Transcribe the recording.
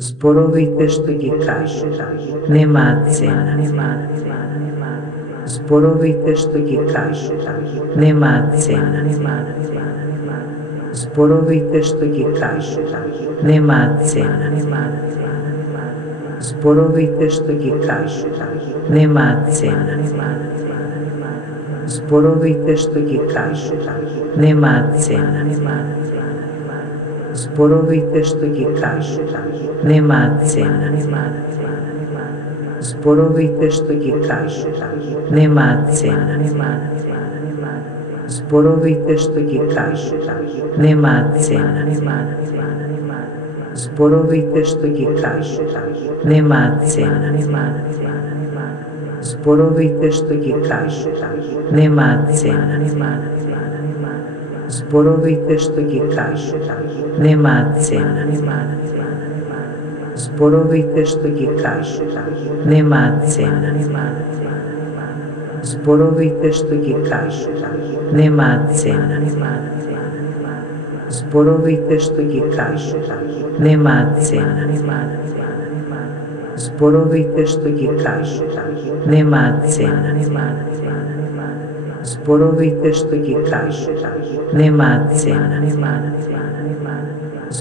Зборовийте, що ті кажуть, нема ціна. Зборовийте, що ті кажуть, нема ціна. Зборовийте, що ті кажуть, нема ціна. Зборовийте, що ті кажуть, нема ціна. Зборовийте, що ті кажуть, нема ціна. Зборовийте, що ті кажуть, нема ціна. Зборовийте, що ті кажуть, нема ціна. Зборовийте, що ті кажуть, нема ціна. Зборовийте, що ті кажуть, нема ціна. Зборовийте, що ті кажуть, нема ціна. Зборовийте, що ті кажуть, нема ціна. Зборовийте, що ті кажуть, нема ціна. Зборовийте, що ті кажуть, нема ціна. Зборовийте, що ті кажуть, нема ціна. Зборовийте, що ті кажуть, нема ціна. Зборовийте, що ті кажуть, нема ціна.